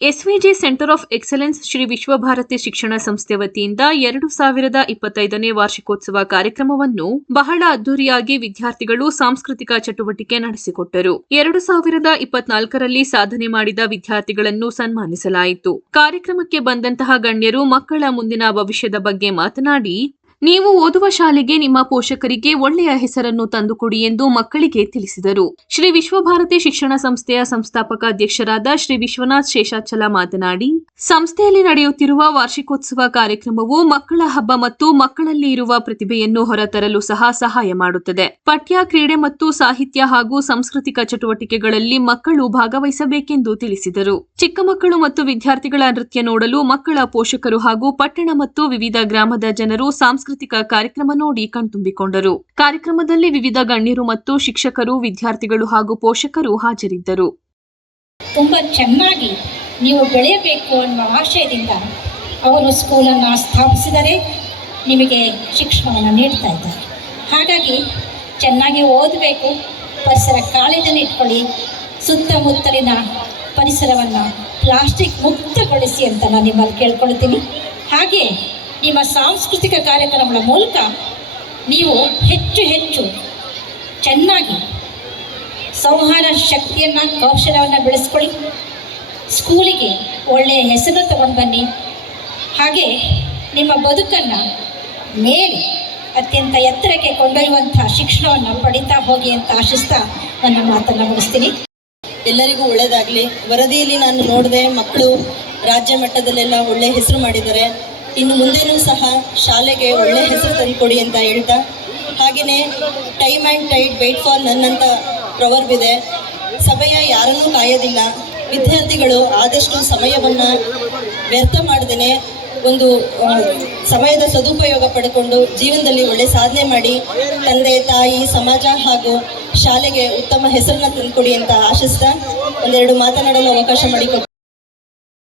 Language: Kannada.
SVG centre of excellence Shri Vishwabharati ಶಿಕ್ಷಣ ಸಂಸ್ಥೆ ವತಿಯಿಂದ ಎರಡು ಸಾವಿರದ ಇಪ್ಪತ್ತೈದನೇ ವಾರ್ಷಿಕೋತ್ಸವ ಕಾರ್ಯಕ್ರಮವನ್ನು ಬಹಳ ಅದ್ದೂರಿಯಾಗಿ ವಿದ್ಯಾರ್ಥಿಗಳು ಸಾಂಸ್ಕೃತಿಕ ಚಟುವಟಿಕೆ ನಡೆಸಿಕೊಟ್ಟರು. ಎರಡು ಸಾವಿರದ ಇಪ್ಪತ್ನಾಲ್ಕರಲ್ಲಿ ಸಾಧನೆ ಮಾಡಿದ ವಿದ್ಯಾರ್ಥಿಗಳನ್ನು ಸನ್ಮಾನಿಸಲಾಯಿತು. ಕಾರ್ಯಕ್ರಮಕ್ಕೆ ಬಂದಂತಹ ಗಣ್ಯರು ಮಕ್ಕಳ ಮುಂದಿನ ಭವಿಷ್ಯದ ಬಗ್ಗೆ ಮಾತನಾಡಿ ನೀವು ಓದುವ ಶಾಲೆಗೆ ನಿಮ್ಮ ಪೋಷಕರಿಗೆ ಒಳ್ಳೆಯ ಹೆಸರನ್ನು ತಂದುಕೊಡಿ ಎಂದು ಮಕ್ಕಳಿಗೆ ತಿಳಿಸಿದರು. ಶ್ರೀ ವಿಶ್ವಭಾರತಿ ಶಿಕ್ಷಣ ಸಂಸ್ಥೆಯ ಸಂಸ್ಥಾಪಕ ಅಧ್ಯಕ್ಷರಾದ ಶ್ರೀ ವಿಶ್ವನಾಥ್ ಶೇಷಾಚಲ ಮಾತನಾಡಿ ಸಂಸ್ಥೆಯಲ್ಲಿ ನಡೆಯುತ್ತಿರುವ ವಾರ್ಷಿಕೋತ್ಸವ ಕಾರ್ಯಕ್ರಮವು ಮಕ್ಕಳ ಹಬ್ಬ ಮತ್ತು ಮಕ್ಕಳಲ್ಲಿ ಇರುವ ಪ್ರತಿಭೆಯನ್ನು ಹೊರತರಲು ಸಹ ಸಹಾಯ ಮಾಡುತ್ತದೆ. ಪಠ್ಯ, ಕ್ರೀಡೆ ಮತ್ತು ಸಾಹಿತ್ಯ ಹಾಗೂ ಸಾಂಸ್ಕೃತಿಕ ಚಟುವಟಿಕೆಗಳಲ್ಲಿ ಮಕ್ಕಳು ಭಾಗವಹಿಸಬೇಕೆಂದು ತಿಳಿಸಿದರು. ಚಿಕ್ಕ ಮಕ್ಕಳು ಮತ್ತು ವಿದ್ಯಾರ್ಥಿಗಳ ನೃತ್ಯ ನೋಡಲು ಮಕ್ಕಳ ಪೋಷಕರು ಹಾಗೂ ಪಟ್ಟಣ ಮತ್ತು ವಿವಿಧ ಗ್ರಾಮದ ಜನರು ಸಾಂಸ್ಕೃತಿಕ ಕಾರ್ಯಕ್ರಮ ನೋಡಿ ಕಣ್ತುಂಬಿಕೊಂಡರು. ಕಾರ್ಯಕ್ರಮದಲ್ಲಿ ವಿವಿಧ ಗಣ್ಯರು ಮತ್ತು ಶಿಕ್ಷಕರು, ವಿದ್ಯಾರ್ಥಿಗಳು ಹಾಗೂ ಪೋಷಕರು ಹಾಜರಿದ್ದರು. ತುಂಬಾ ಚೆನ್ನಾಗಿ ನೀವು ಬೆಳೆಯಬೇಕು ಅನ್ನುವ ಆಶಯದಿಂದ ಅವರು ಸ್ಕೂಲನ್ನು ಸ್ಥಾಪಿಸಿದರೆ ನಿಮಗೆ ಶಿಕ್ಷಣವನ್ನು ನೀಡ್ತಾ ಇದ್ದಾರೆ. ಹಾಗಾಗಿ ಚೆನ್ನಾಗಿ ಓದಬೇಕು, ಪರಿಸರ ಕಾಳಜಿಯನ್ನು ಇಟ್ಕೊಳ್ಳಿ, ಸುತ್ತಮುತ್ತಲಿನ ಪರಿಸರವನ್ನು ಪ್ಲಾಸ್ಟಿಕ್ ಮುಕ್ತಗೊಳಿಸಿ ಅಂತ ನಾನು ನಿಮ್ಮಲ್ಲಿ ಕೇಳ್ಕೊಳ್ತೀನಿ. ಹಾಗೆ ನಿಮ್ಮ ಸಾಂಸ್ಕೃತಿಕ ಕಾರ್ಯಕ್ರಮಗಳ ಮೂಲಕ ನೀವು ಹೆಚ್ಚು ಹೆಚ್ಚು ಚೆನ್ನಾಗಿ ಸಂಹಾರ ಶಕ್ತಿಯನ್ನು ಕೌಶಲ್ಯವನ್ನು ಬೆಳೆಸ್ಕೊಳ್ಳಿ. ಸ್ಕೂಲಿಗೆ ಒಳ್ಳೆಯ ಹೆಸರು ತಗೊಂಡು ಬನ್ನಿ. ಹಾಗೆ ನಿಮ್ಮ ಬದುಕನ್ನು ಮೇಲೆ ಅತ್ಯಂತ ಎತ್ತರಕ್ಕೆ ಕೊಂಡೊಯ್ಯುವಂಥ ಶಿಕ್ಷಣವನ್ನು ಪಡಿತಾ ಹೋಗಿ ಅಂತ ಆಶಿಸ್ತಾ ನನ್ನ ಮಾತನ್ನು ಮುಗಿಸ್ತೀನಿ. ಎಲ್ಲರಿಗೂ ಒಳ್ಳೆಯದಾಗಲಿ ವರದಿಯಲ್ಲಿ ನಾನು ನೋಡಿದೆ ಮಕ್ಕಳು ರಾಜ್ಯ ಮಟ್ಟದಲ್ಲೆಲ್ಲ ಒಳ್ಳೆಯ ಹೆಸರು ಮಾಡಿದ್ದಾರೆ. ಇನ್ನು ಮುಂದೆನೂ ಸಹ ಶಾಲೆಗೆ ಒಳ್ಳೆಯ ಹೆಸರು ತಂದುಕೊಡಿ ಅಂತ ಹೇಳ್ತಾ. ಹಾಗೆಯೇ time and tide wait for ನನ್ನಂಥ ಪ್ರವರ್ಬಿದೆ. ಸಮಯ ಯಾರನ್ನೂ ಕಾಯೋದಿಲ್ಲ. ವಿದ್ಯಾರ್ಥಿಗಳು ಆದಷ್ಟು ಸಮಯವನ್ನು ವ್ಯರ್ಥ ಮಾಡದೇನೆ ಒಂದು ಸಮಯದ ಸದುಪಯೋಗ ಪಡ್ಕೊಂಡು ಜೀವನದಲ್ಲಿ ಒಳ್ಳೆ ಸಾಧನೆ ಮಾಡಿ ತಂದೆ, ತಾಯಿ, ಸಮಾಜ ಹಾಗೂ ಶಾಲೆಗೆ ಉತ್ತಮ ಹೆಸರನ್ನ ತಂದುಕೊಡಿ ಅಂತ ಆಶಿಸ್ತಾ ಒಂದೆರಡು ಮಾತನಾಡಲು ಅವಕಾಶ ಮಾಡಿಕೊಟ್ಟ